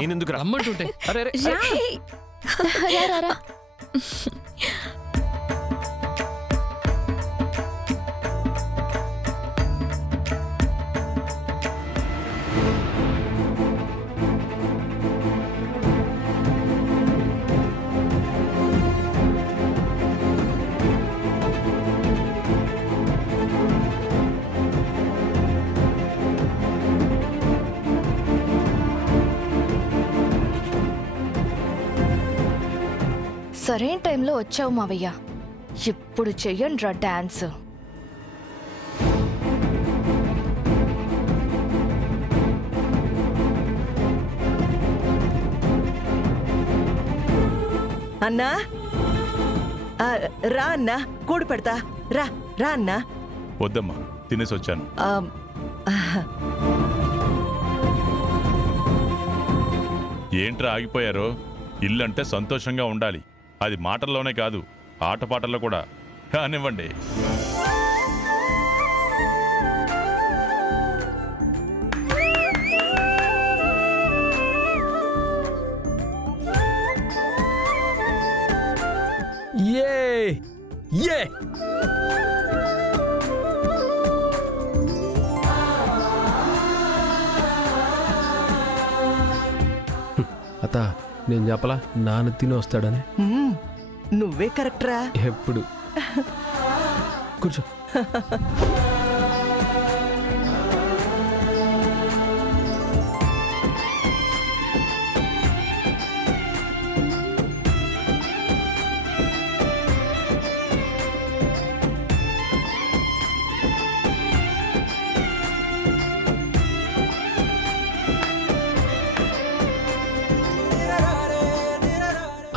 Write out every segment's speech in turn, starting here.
నేనెందుకు రమ్మంటుంటే సరైన టైంలో వచ్చావు మావయ్య. ఇప్పుడు చెయ్యండ్రా డాన్స్. అన్నా రా అన్నా, కూడు పెడతా. రా రా అన్నా. వద్దమ్మా, తినేసి వచ్చాను. ఏంట్రా ఆగిపోయారో? ఇల్లంటే సంతోషంగా ఉండాలి. అది మాటల్లోనే కాదు, ఆటపాటల్లో కూడా. కానివ్వండి. అత్త, నేను చెప్పలా నాన్న తిని వస్తాడని. నువ్వే కరెక్ట్ రా. ఎప్పుడు కూర్చో.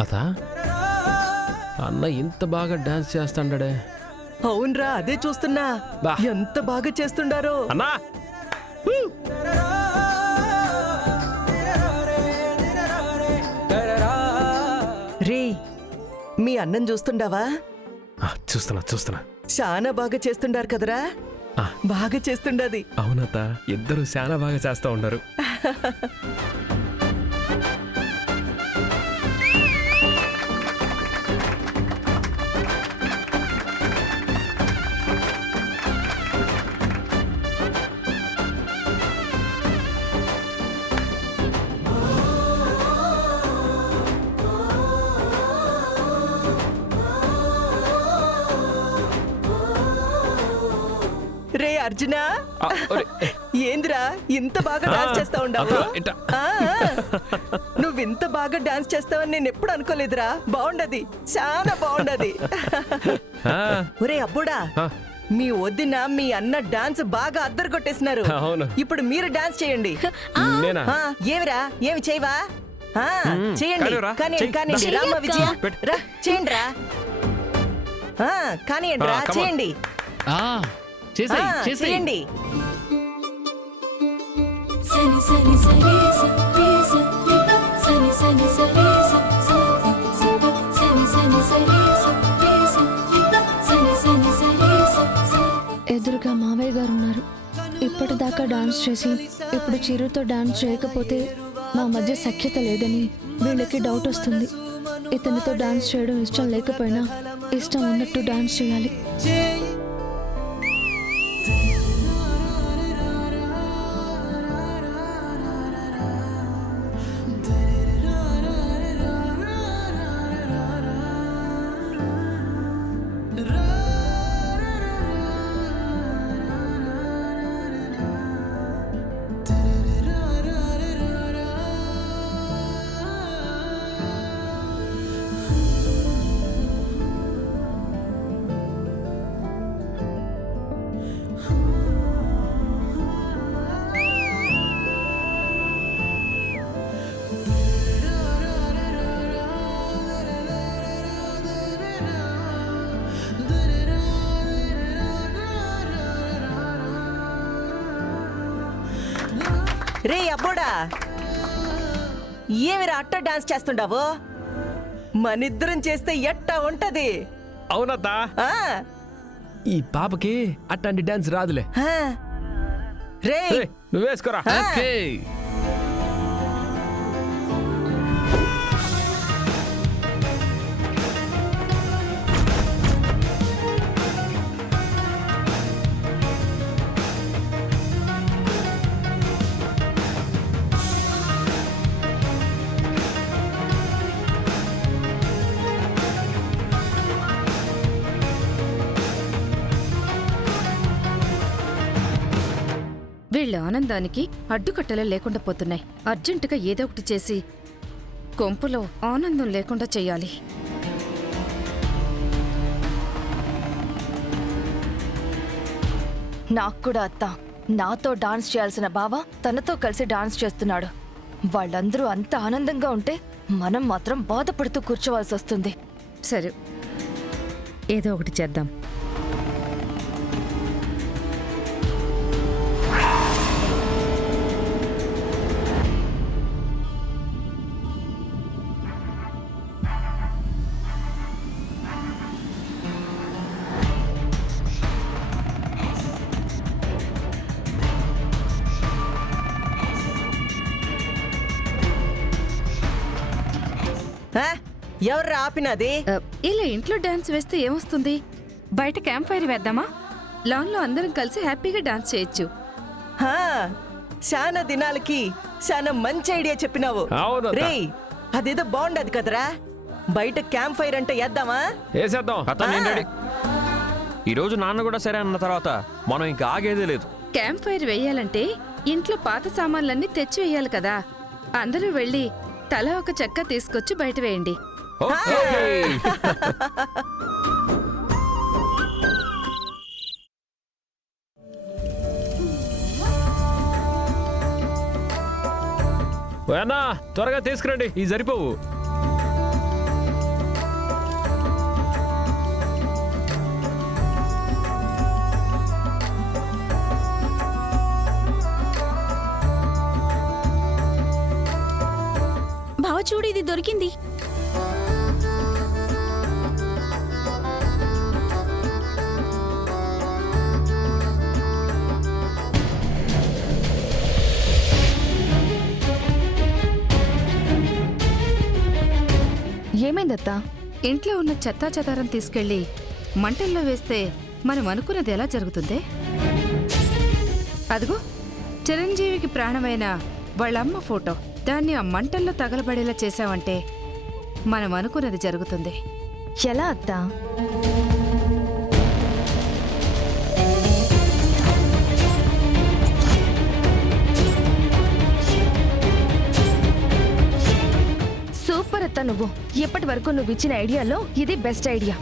అతా, అన్న ఇంత బాగా డాన్స్ చేస్తాడే. అవునరా, అదే చూస్తున్నా. ఎంత బాగా చేస్తుండారో. అన్నా రే, మీ అన్నం చూస్తుండావా? చూస్తున్నా. చాలా బాగా చేస్తుండారు కదరా. బాగా చేస్తుండది. అవునత, ఇద్దరు చాలా బాగా చేస్తా ఉన్నారు. రే అర్జునా, ఏందిరా ఇంత బాగా డాన్స్ చేస్తా ఉండవు? నువ్వు ఇంత బాగా డాన్స్ చేస్తావని నేను ఎప్పుడు అనుకోలేదురా. బాగుండది, చాలా బాగుండది. ఒరే అబ్బుడా, మీ వదిన మీ అన్న డాన్స్ బాగా అద్దరు కొట్టేసినారు. ఇప్పుడు మీరు డాన్స్ చేయండి. ఏమిరా, ఏమి చేయవా? చేయండి, కానీ రామ విజయ రా, చేయండి రా, కానివ్వండి రా, చేయండి చేయండి. ఎదురుగా మావయ్య గారు ఉన్నారు. ఇప్పటిదాకా డాన్స్ చేసి ఇప్పుడు చిరుతో డాన్స్ చేయకపోతే మా మధ్య సఖ్యత లేదని వీళ్ళకి డౌట్ వస్తుంది. ఇతనితో డాన్స్ చేయడం ఇష్టం లేకపోయినా ఇష్టం ఉన్నట్టు డాన్స్ చేయాలి. రే అబ్బోడా, ఏమిరా అట్ట డాన్స్ చేస్తుండావు? మనిద్దరం చేస్తే ఎట్టా ఉంటది? అవునతా, ఈ పాపకి అట్లాంటి డాన్స్ రాదులే. రే నువ్వు వేసుకోరా. ఓకే. వీళ్ళ ఆనందానికి అడ్డుకట్టలే లేకుండా పోతున్నాయి. అర్జెంటుగా ఏదో ఒకటి చేసి కొంపులో ఆనందం లేకుండా చెయ్యాలి. నాకు కూడా అత్త, నాతో డాన్స్ చేయాల్సిన బావ తనతో కలిసి డాన్స్ చేస్తున్నాడు. వాళ్ళందరూ అంత ఆనందంగా ఉంటే మనం మాత్రం బాధపడుతూ కూర్చోవాల్సి వస్తుంది. సరే, ఏదో ఒకటి చేద్దాం. ఎవర్రా ఆపినది? ఇలా ఇంట్లో డాన్స్ వేస్తే ఏమొస్తుంది? బయట క్యాంప్ ఫైర్ వేద్దామా? లాన్లో అందరం కలిసి హ్యాపీగా డాన్స్ చేయొచ్చు. హా, శానా దినాలకి శానా మంచి ఐడియా చెప్పినావు. అవును అత్త. రే, అదేదో బాగుండదు కదరా. బయట క్యాంప్ ఫైర్ అంటే వేద్దామా? వేసేద్దాం. అతను నేను రెడీ. ఈరోజు నాన్న కూడా సరే అన్న తర్వాత మనం ఇంకా ఆగేదే లేదు. క్యాంప్ ఫైర్ వేయాలంటే ఇంట్లో పాత సామాన్లన్నీ తెచ్చి వేయాలి కదా. అందరూ వెళ్ళి తల ఒక చెక్క తీసుకొచ్చి బయట వేయండి. ఓకే. అన్నా త్వరగా తీసుకురండి, ఈ సరిపోవు. బావ చూడు, ఇది దొరికింది. ఏమైందత్తా? ఇంట్లో ఉన్న చెత్తా చెదారం తీసుకెళ్లి మంటల్లో వేస్తే మనం అనుకున్నది ఎలా జరుగుతుంది? అదిగో చిరంజీవికి ప్రాణమైన వాళ్ళమ్మ ఫోటో. దాన్ని ఆ మంటల్లో తగలబడేలా చేశావంటే మనం అనుకున్నది జరుగుతుంది. ఎలా అత్తా? సూపర్ అత్తా నువ్వు. ఇప్పటి వరకు నువ్వు ఇచ్చిన ఐడియాలో ఇది బెస్ట్ ఐడియా.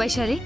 వైశాలి,